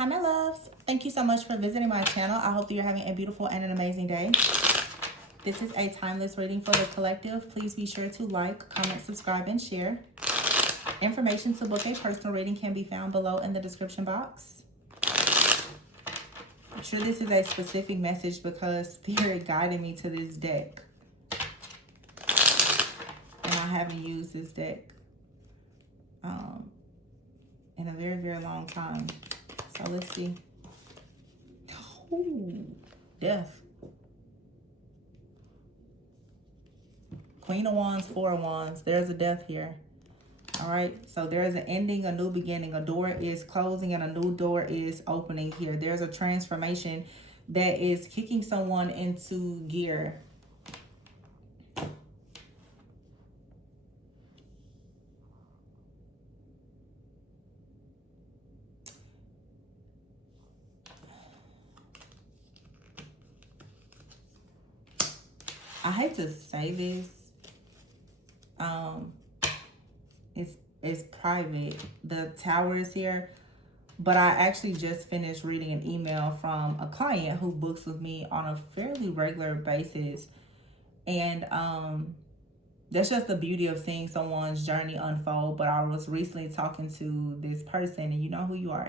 Hi, my loves. Thank you so much for visiting my channel. I hope that you're having a beautiful and an amazing day. This is a timeless reading for the collective. Please be sure to like, comment, subscribe, and share. Information to book a personal reading can be found below in the description box. I'm sure this is a specific message because Spirit guided me to this deck. And I haven't used this deck in a very, very long time. So let's see. Ooh, death. Queen of Wands, Four of Wands. There's a death here. All right. So there is an ending, a new beginning. A door is closing and a new door is opening here. There's a transformation that is kicking someone into gear. I hate to say this. It's private. The tower is here. But I actually just finished reading an email from a client who books with me on a fairly regular basis. And that's just the beauty of seeing someone's journey unfold. But I was recently talking to this person, and you know who you are.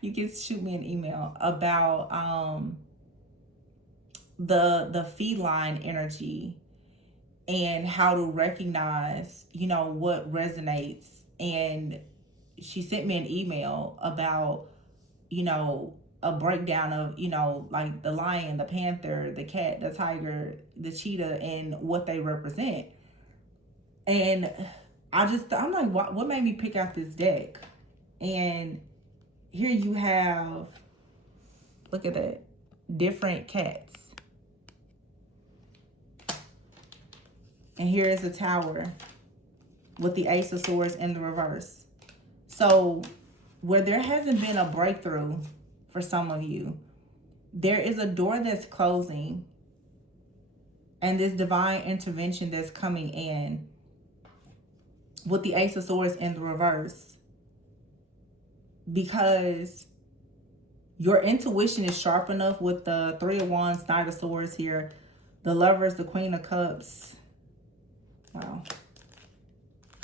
You can shoot me an email about the feline energy and how to recognize, what resonates. And she sent me an email about, a breakdown of, like the lion, the panther, the cat, the tiger, the cheetah, and what they represent. And I'm like, what made me pick out this deck? And here you have, look at that, different cats. And here is a tower with the Ace of Swords in the reverse. So where there hasn't been a breakthrough for some of you, there is a door that's closing and this divine intervention that's coming in with the Ace of Swords in the reverse. Because your intuition is sharp enough with the Three of Wands, Knight of Swords here, the Lovers, the Queen of Cups. Wow.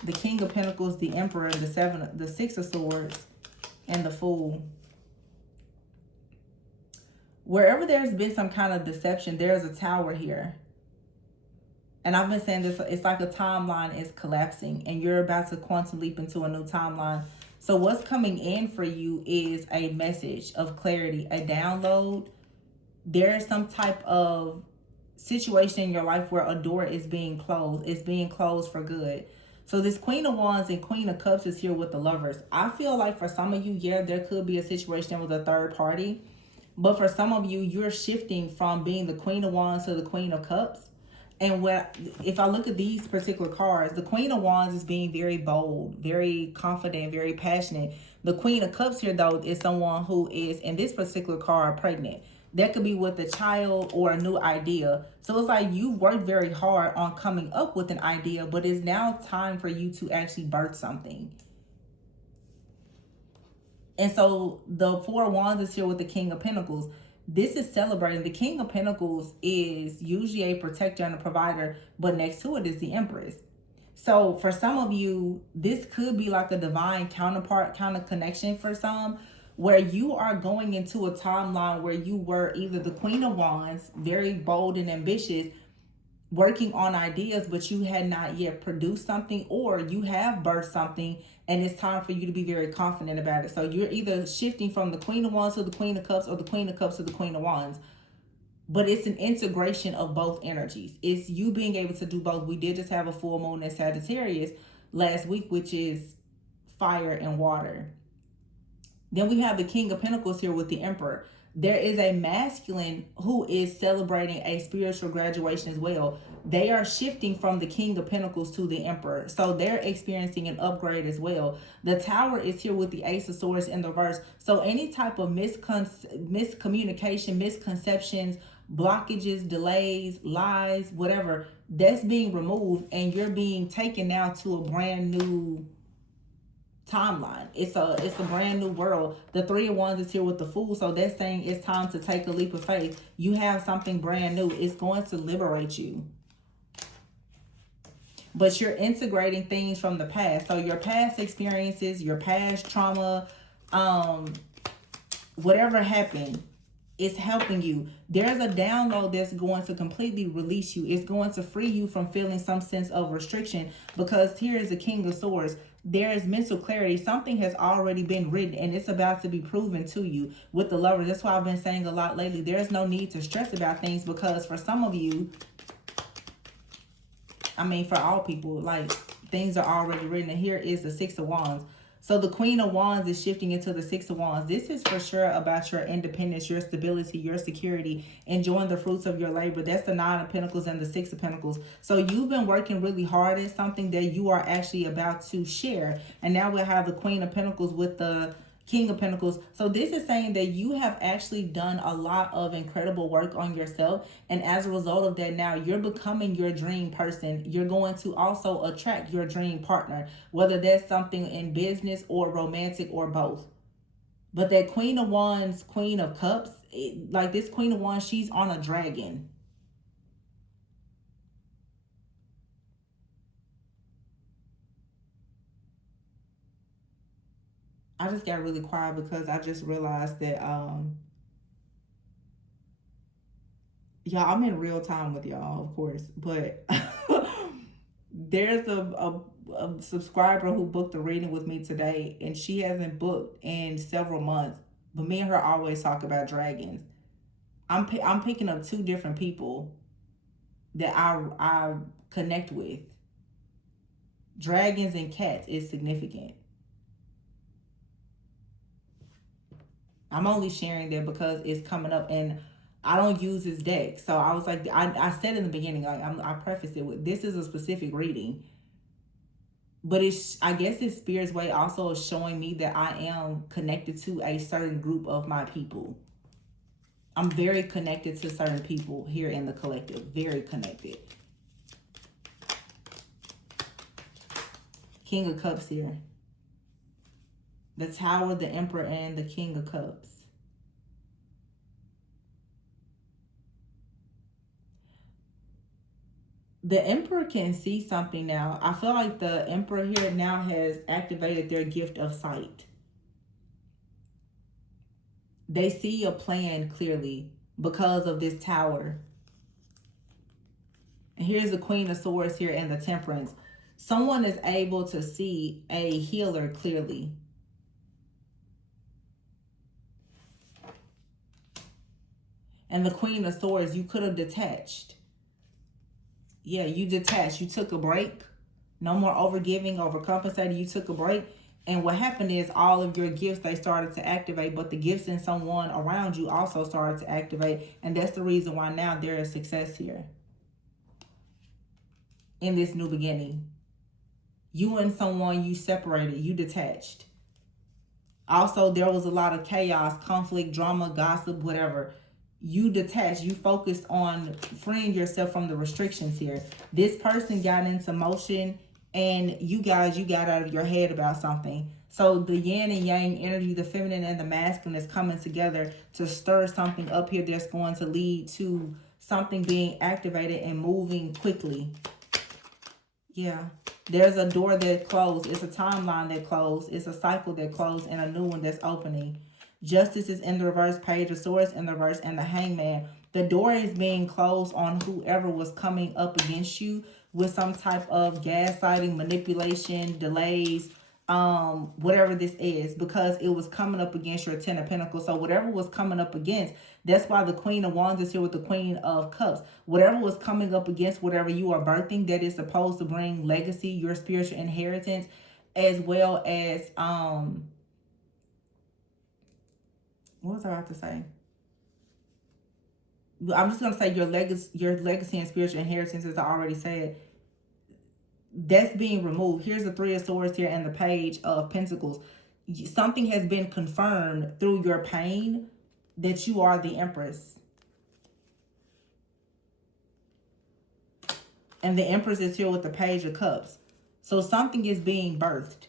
The King of Pentacles, the Emperor, the Six of Swords, and the Fool. Wherever there's been some kind of deception, there's a tower here. And I've been saying this, it's like a timeline is collapsing and you're about to quantum leap into a new timeline. So what's coming in for you is a message of clarity, a download. There is some type of situation in your life where a door is being closed. It's being closed for good. So this Queen of Wands and Queen of Cups is here with the Lovers. I feel like for some of you, yeah, there could be a situation with a third party. But for some of you, you're shifting from being the Queen of Wands to the Queen of Cups. And if I look at these particular cards, the Queen of Wands is being very bold, very confident, very passionate. The Queen of Cups here, though, is someone who is, in this particular card, pregnant. That could be with a child or a new idea. So it's like you worked very hard on coming up with an idea, but it's now time for you to actually birth something. And so the Four of Wands is here with the King of Pentacles. This is celebrating. The King of Pentacles is usually a protector and a provider, but next to it is the Empress. So for some of you, this could be like a divine counterpart kind of connection for some, where you are going into a timeline where you were either the Queen of Wands, very bold and ambitious, working on ideas, but you had not yet produced something, or you have birthed something and it's time for you to be very confident about it. So you're either shifting from the Queen of Wands to the Queen of Cups or the Queen of Cups to the Queen of Wands. But it's an integration of both energies. It's you being able to do both. We did just have a full moon in Sagittarius last week, which is fire and water. Then we have the King of Pentacles here with the Emperor. There is a masculine who is celebrating a spiritual graduation as well. They are shifting from the King of Pentacles to the Emperor. So they're experiencing an upgrade as well. The Tower is here with the Ace of Swords in the reverse. So any type of miscommunication, misconceptions, blockages, delays, lies, whatever, that's being removed. And you're being taken now to a brand new timeline. It's a brand new world. The Three of Wands is here with the Fool, so that's saying it's time to take a leap of faith. You have something brand new. It's going to liberate you. But you're integrating things from the past. So your past experiences, your past trauma, whatever happened, it's helping you. There's a download that's going to completely release you. It's going to free you from feeling some sense of restriction, because here is the King of Swords. There is mental clarity. Something has already been written and it's about to be proven to you with the Lover. That's why I've been saying a lot lately. There's no need to stress about things, because for some of you, I mean, for all people, like, things are already written. And here is the Six of Wands. So the Queen of Wands is shifting into the Six of Wands. This is for sure about your independence, your stability, your security, enjoying the fruits of your labor. That's the Nine of Pentacles and the Six of Pentacles. So you've been working really hard at something that you are actually about to share. And now we'll have the Queen of Pentacles with the King of Pentacles. So this is saying that you have actually done a lot of incredible work on yourself. And as a result of that, now you're becoming your dream person. You're going to also attract your dream partner, whether that's something in business or romantic or both. But that Queen of Wands, Queen of Cups, like this Queen of Wands, she's on a dragon. I just got really quiet because I just realized that y'all, I'm in real time with y'all, of course, but there's a subscriber who booked a reading with me today, and she hasn't booked in several months, but me and her always talk about dragons. I'm picking up two different people that I connect with. Dragons and cats is significant. I'm only sharing that because it's coming up, and I don't use his deck. So I was like, I said in the beginning, like, I prefaced it with, this is a specific reading. But it's, I guess it's Spirit's way also of showing me that I am connected to a certain group of my people. I'm very connected to certain people here in the collective. Very connected. King of Cups here. The Tower, the Emperor, and the King of Cups. The Emperor can see something now. I feel like the Emperor here now has activated their gift of sight. They see a plan clearly because of this Tower. And here's the Queen of Swords here and the Temperance. Someone is able to see a healer clearly. And the Queen of Swords, you could have detached. Yeah, you detached. You took a break. No more overgiving, overcompensating. You took a break. And what happened is all of your gifts, they started to activate. But the gifts in someone around you also started to activate. And that's the reason why now there is success here. In this new beginning. You and someone, you separated. You detached. Also, there was a lot of chaos, conflict, drama, gossip, whatever. You detached, you focused on freeing yourself from the restrictions here. This person got into motion, and you guys, you got out of your head about something. So the yin and yang energy, the feminine and the masculine, is coming together to stir something up here that's going to lead to something being activated and moving quickly. Yeah. There's a door that closed. It's a timeline that closed. It's a cycle that closed and a new one that's opening. Justice is in the reverse, Page of Swords in the reverse, and the Hangman. The door is being closed on whoever was coming up against you with some type of gaslighting, manipulation, delays, whatever this is, because it was coming up against your Ten of Pentacles. So whatever was coming up against, that's why the Queen of Wands is here with the Queen of Cups. Whatever was coming up against whatever you are birthing, that is supposed to bring legacy, your spiritual inheritance, as well as what was I about to say? I'm just gonna say your legacy and spiritual inheritance, as I already said, that's being removed. Here's the Three of Swords here and the Page of Pentacles. Something has been confirmed through your pain that you are the Empress. And the Empress is here with the Page of Cups. So something is being birthed.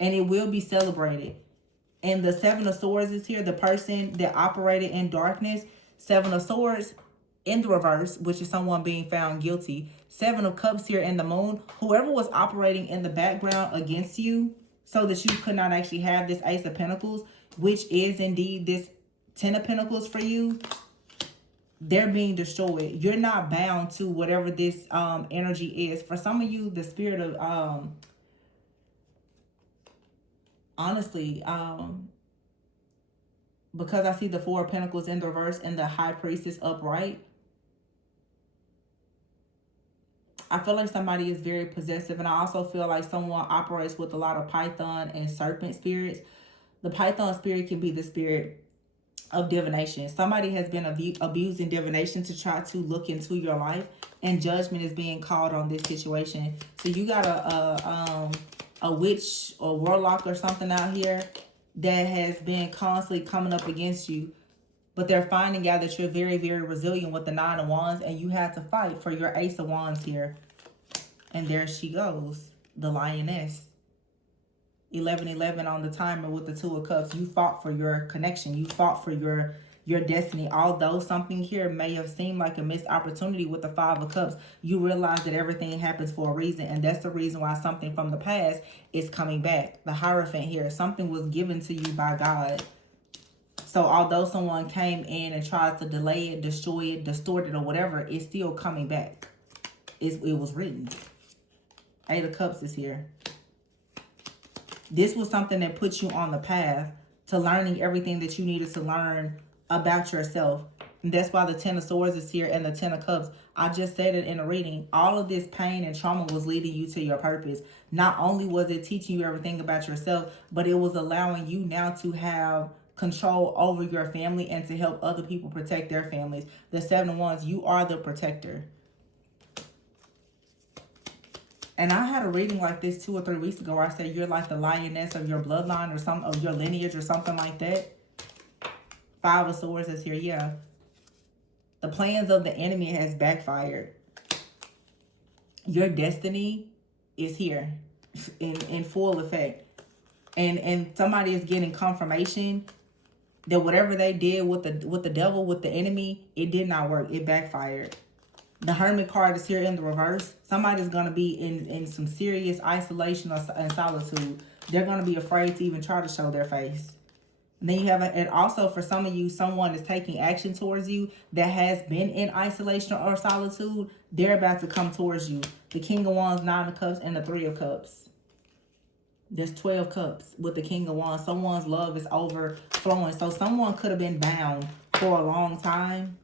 and it will be celebrated. And the Seven of Swords is here. The person that operated in darkness. Seven of Swords in the reverse, which is someone being found guilty. Seven of Cups here in the Moon. Whoever was operating in the background against you so that you could not actually have this Ace of Pentacles, which is indeed this Ten of Pentacles for you, they're being destroyed. You're not bound to whatever this energy is. For some of you, the spirit of honestly, because I see the Four of Pentacles in the reverse and the High Priestess upright, I feel like somebody is very possessive, and I also feel like someone operates with a lot of Python and serpent spirits. The Python spirit can be the spirit of divination. Somebody has been abusing divination to try to look into your life, and judgment is being called on this situation. So you got a witch or warlock or something out here that has been constantly coming up against you, but they're finding out that you're very, very resilient with the Nine of Wands, and you had to fight for your Ace of Wands here. And there she goes, the Lioness. 11-11 on the timer with the Two of Cups. You fought for your connection. You fought for your destiny. Although something here may have seemed like a missed opportunity with the Five of Cups, you realize that everything happens for a reason, and that's the reason why something from the past is coming back. The Hierophant here. Something was given to you by God. So although someone came in and tried to delay it, destroy it, distort it, or whatever, it's still coming back. It was written. Eight of Cups is here. This was something that put you on the path to learning everything that you needed to learn about yourself. And that's why the Ten of Swords is here and the Ten of Cups. I just said it in a reading. All of this pain and trauma was leading you to your purpose. Not only was it teaching you everything about yourself, but it was allowing you now to have control over your family and to help other people protect their families. The Seven of Wands, you are the protector. And I had a reading like this 2 or 3 weeks ago where I said you're like the lioness of your bloodline or some of your lineage or something like that. Five of Swords is here, yeah. The plans of the enemy has backfired. Your destiny is here in full effect. And somebody is getting confirmation that whatever they did with the devil, with the enemy, it did not work. It backfired. The Hermit card is here in the reverse. Somebody's going to be in some serious isolation and solitude. They're going to be afraid to even try to show their face. And then you have, and also for some of you, someone is taking action towards you that has been in isolation or solitude. They're about to come towards you. The King of Wands, Nine of Cups, and the Three of Cups. There's 12 cups with the King of Wands. Someone's love is overflowing. So someone could have been bound for a long time.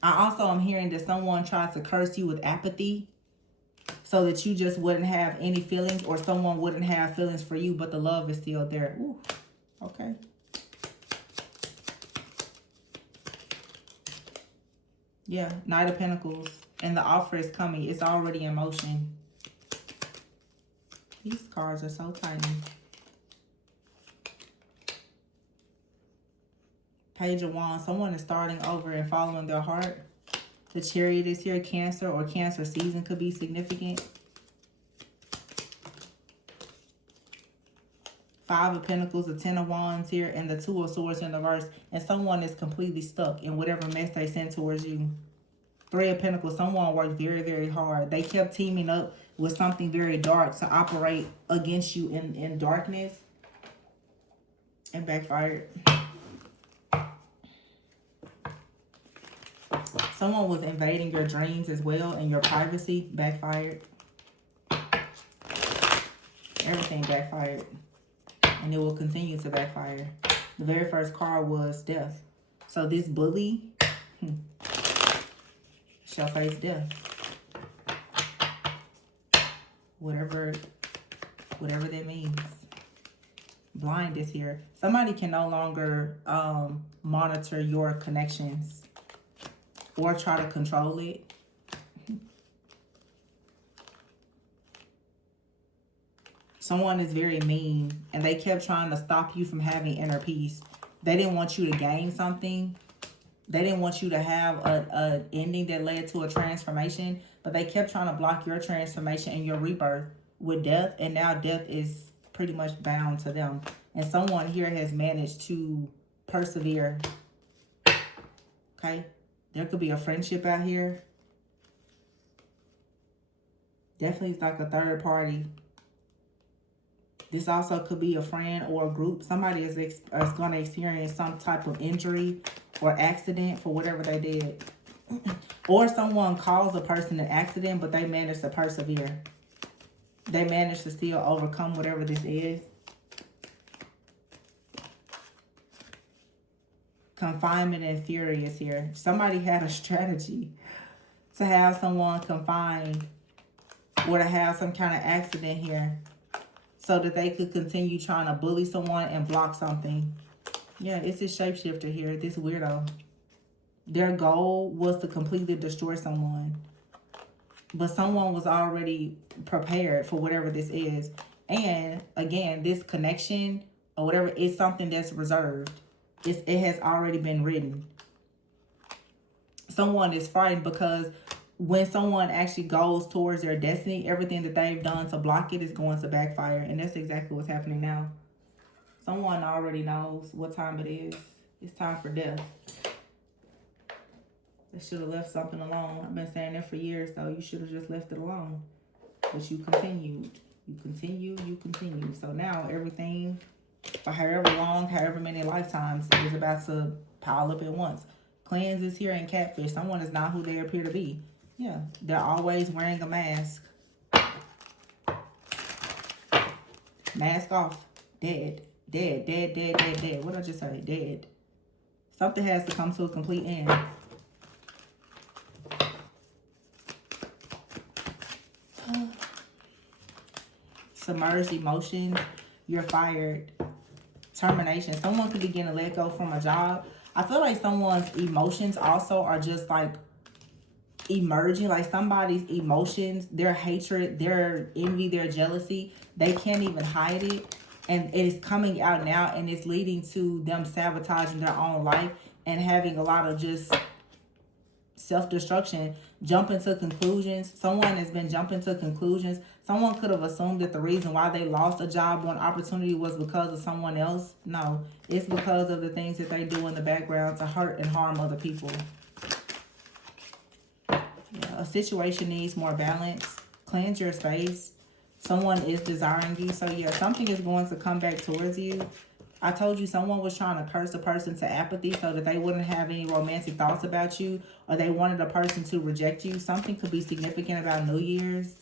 I also am hearing that someone tried to curse you with apathy so that you just wouldn't have any feelings, or someone wouldn't have feelings for you, but the love is still there. Ooh, okay. Yeah, Knight of Pentacles. And the offer is coming. It's already in motion. These cards are so tiny. Page of Wands. Someone is starting over and following their heart. The Chariot is here. Cancer or Cancer season could be significant. Five of Pentacles, the Ten of Wands here, and the Two of Swords in the reverse. And someone is completely stuck in whatever mess they send towards you. Three of Pentacles. Someone worked very, very hard. They kept teaming up with something very dark to operate against you in darkness. And backfired. Someone was invading your dreams as well and your privacy. Backfired. Everything backfired. And it will continue to backfire. The very first card was death. So this bully shall face death. Whatever that means. Blind is here. Somebody can no longer monitor your connections or try to control it. Someone is very mean and they kept trying to stop you from having inner peace. They didn't want you to gain something. They didn't want you to have an ending that led to a transformation, but they kept trying to block your transformation and your rebirth with death. And now death is pretty much bound to them. And someone here has managed to persevere. Okay? There could be a friendship out here. Definitely it's like a third party. This also could be a friend or a group. Somebody is going to experience some type of injury or accident for whatever they did. Or someone caused a person an accident, but they managed to persevere. They managed to still overcome whatever this is. Confinement and fury is here. Somebody had a strategy to have someone confined or to have some kind of accident here so that they could continue trying to bully someone and block something. Yeah, it's this shapeshifter here, this weirdo. Their goal was to completely destroy someone. But someone was already prepared for whatever this is. And again, this connection or whatever is something that's reserved. It has already been written. Someone is frightened because when someone actually goes towards their destiny, everything that they've done to block it is going to backfire. And that's exactly what's happening now. Someone already knows what time it is. It's time for death. They should have left something alone. I've been saying that for years, though. You should have just left it alone. But you continued. You continue. So now everything, for however long, however many lifetimes, is about to pile up at once. Cleanse is here and catfish. Someone is not who they appear to be. Yeah, they're always wearing a mask. Mask off. Dead. What did I just say? Dead. Something has to come to a complete end. Submerged emotions. You're fired. Termination. Someone could begin to let go from a job. I feel like someone's emotions also are just like emerging. Like somebody's emotions, their hatred, their envy, their jealousy, they can't even hide it. And it is coming out now, and it's leading to them sabotaging their own life and having a lot of just self-destruction, jumping to conclusions. Someone has been jumping to conclusions. Someone could have assumed that the reason why they lost a job or an opportunity was because of someone else. No, it's because of the things that they do in the background to hurt and harm other people. Yeah, a situation needs more balance. Cleanse your space. Someone is desiring you. So yeah, something is going to come back towards you. I told you someone was trying to curse a person to apathy so that they wouldn't have any romantic thoughts about you, or they wanted a person to reject you. Something could be significant about New Year's.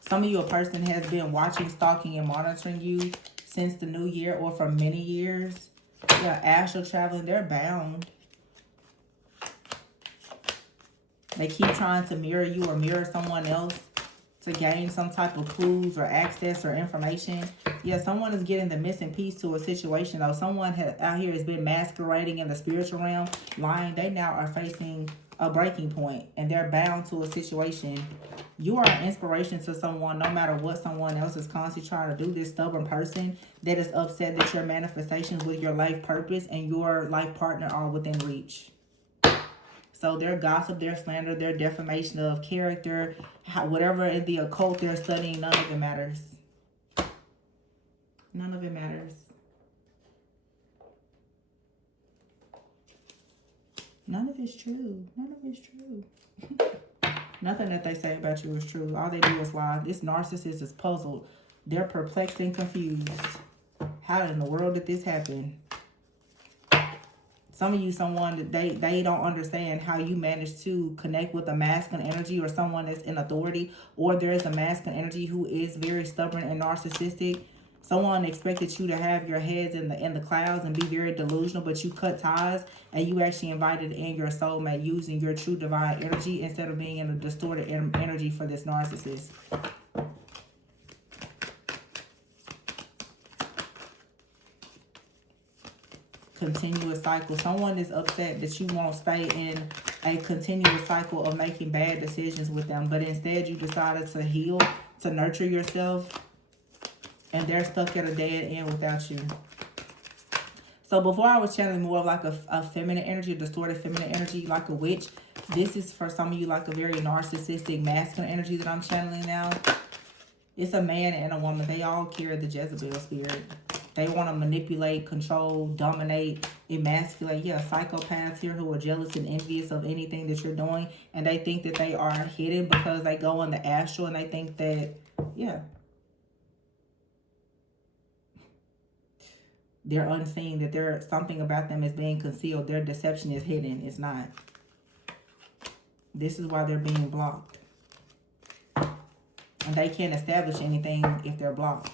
Some of you, a person has been watching, stalking, and monitoring you since the new year or for many years. Yeah, astral traveling, they're bound. They keep trying to mirror you or mirror someone else to gain some type of clues or access or information. Yeah, someone is getting the missing piece to a situation, though. Someone out here has been masquerading in the spiritual realm, lying. They now are facing a breaking point, and they're bound to a situation. You are an inspiration to someone, no matter what someone else is constantly trying to do. This stubborn person that is upset that your manifestations with your life purpose and your life partner are within reach. So their gossip, their slander, their defamation of character, whatever in the occult they're studying, none of it matters. None of it matters. None of it's true. None of it's true. Nothing that they say about you is true. All they do is lie. This narcissist is puzzled. They're perplexed and confused. How in the world did this happen? Some of you, someone that they don't understand how you manage to connect with a masculine energy or someone that's in authority, or there is a masculine energy who is very stubborn and narcissistic. Someone expected you to have your heads in the clouds and be very delusional, but you cut ties and you actually invited in your soulmate using your true divine energy instead of being in a distorted energy for this narcissist. Continuous cycle. Someone is upset that you won't stay in a continuous cycle of making bad decisions with them, but instead you decided to heal, to nurture yourself, and they're stuck at a dead end without you. So before I was channeling more of like a feminine energy, a distorted feminine energy, like a witch. This is for some of you like a very narcissistic masculine energy that I'm channeling now. It's a man and a woman. They all carry the Jezebel spirit. They want to manipulate, control, dominate, emasculate. Yeah, psychopaths here who are jealous and envious of anything that you're doing. And they think that they are hidden because they go on the astral and they think that, yeah, they're unseen, that there's something about them is being concealed. Their deception is hidden. It's not. This is why they're being blocked. And they can't establish anything if they're blocked.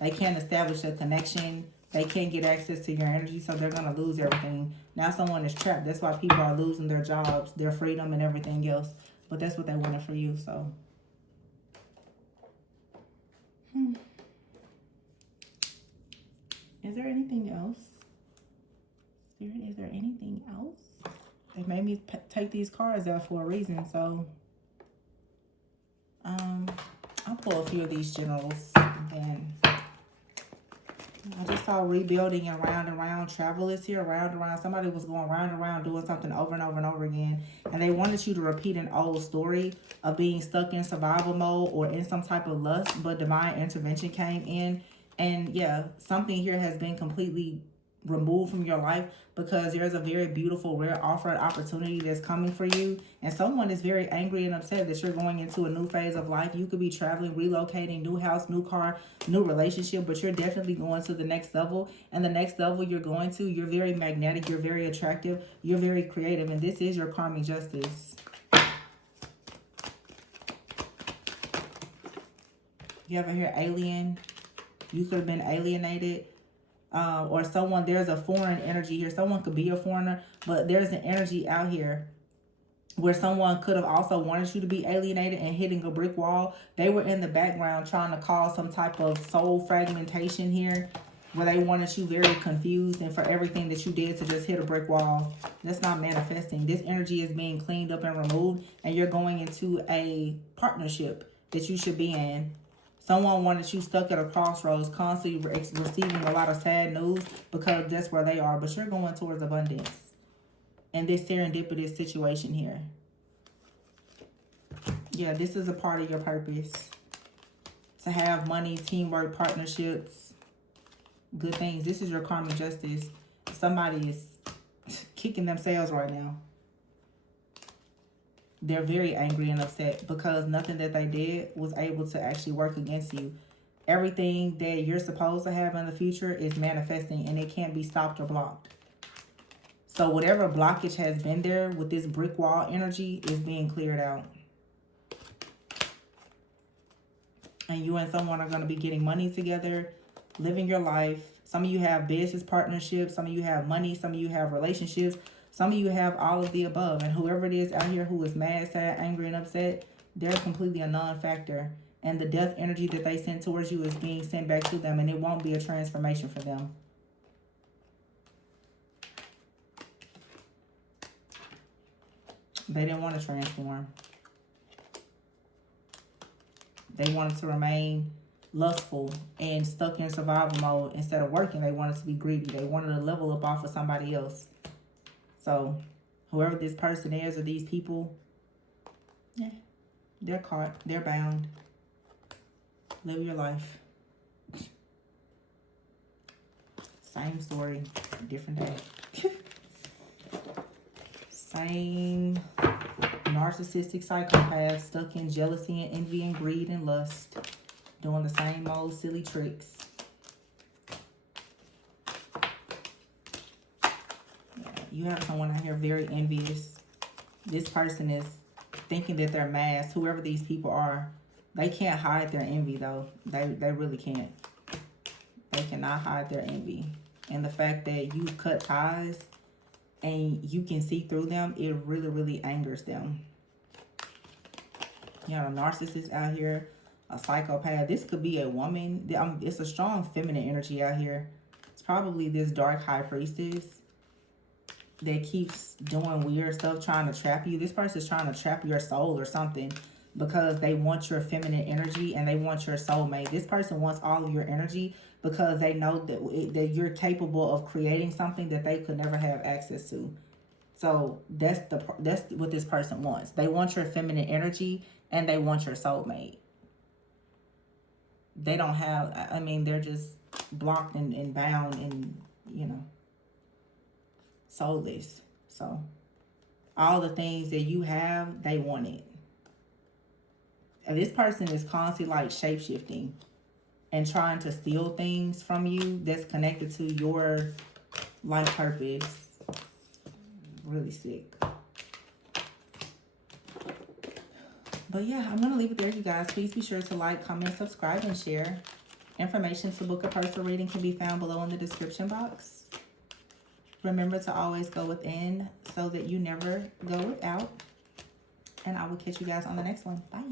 They can't establish a connection. They can't get access to your energy, so they're going to lose everything. Now someone is trapped. That's why people are losing their jobs, their freedom, and everything else. But that's what they wanted for you, so. Is there anything else? Is there anything else? They made me take these cards out for a reason, so. I'll pull a few of these generals, and then I just saw rebuilding and round. Travel is here, round and round. Somebody was going round and round doing something over and over and over again. And they wanted you to repeat an old story of being stuck in survival mode or in some type of lust. But divine intervention came in. And yeah, something here has been completely removed from your life because there's a very beautiful, rare offered opportunity that's coming for you. And someone is very angry and upset that you're going into a new phase of life. You could be traveling, relocating, new house, new car, new relationship, but you're definitely going to the next level. And the next level you're going to, you're very magnetic, you're very attractive, you're very creative. And this is your karmic justice. You ever hear alien? You could have been alienated. Or someone, there's a foreign energy here. Someone could be a foreigner, but there's an energy out here where someone could have also wanted you to be alienated and hitting a brick wall. They were in the background trying to cause some type of soul fragmentation here, where they wanted you very confused and for everything that you did to just hit a brick wall. That's not manifesting. This energy is being cleaned up and removed, and you're going into a partnership that you should be in. Someone wanted you stuck at a crossroads, constantly receiving a lot of sad news because that's where they are. But you're going towards abundance in this serendipitous situation here. Yeah, this is a part of your purpose. To have money, teamwork, partnerships, good things. This is your karmic justice. Somebody is kicking themselves right now. They're very angry and upset because nothing that they did was able to actually work against you. Everything that you're supposed to have in the future is manifesting, and it can't be stopped or blocked. So whatever blockage has been there with this brick wall energy is being cleared out. And you and someone are going to be getting money together, living your life. Some of you have business partnerships. Some of you have money. Some of you have relationships. Some of you have all of the above. And whoever it is out here who is mad, sad, angry, and upset, they're completely a non-factor. And the death energy that they sent towards you is being sent back to them. And it won't be a transformation for them. They didn't want to transform. They wanted to remain lustful and stuck in survival mode. Instead of working, they wanted to be greedy. They wanted to level up off of somebody else. So, whoever this person is or these people, yeah, they're caught. They're bound. Live your life. Same story, different day. Same narcissistic psychopath stuck in jealousy and envy and greed and lust. Doing the same old silly tricks. You have someone out here very envious. This person is thinking that they're masked. Whoever these people are, they can't hide their envy though. They really can't. They cannot hide their envy. And the fact that you cut ties and you can see through them, it really, really angers them. You have a narcissist out here, a psychopath. This could be a woman. It's a strong feminine energy out here. It's probably this dark high priestess that keeps doing weird stuff, trying to trap you. This person's trying to trap your soul or something because they want your feminine energy and they want your soulmate. This person wants all of your energy because they know that you're capable of creating something that they could never have access to. So that's what this person wants. They want your feminine energy and they want your soulmate. they don't have, I mean, they're just blocked and bound and, you know, soulless. So all the things that you have, they want it. And this person is constantly like shape-shifting and trying to steal things from you that's connected to your life purpose. Really sick. But yeah, I'm going to leave it there, you guys. Please be sure to like, comment, subscribe, and share. Information to book a personal reading can be found below in the description box. Remember to always go within so that you never go without. And I will catch you guys on the next one. Bye.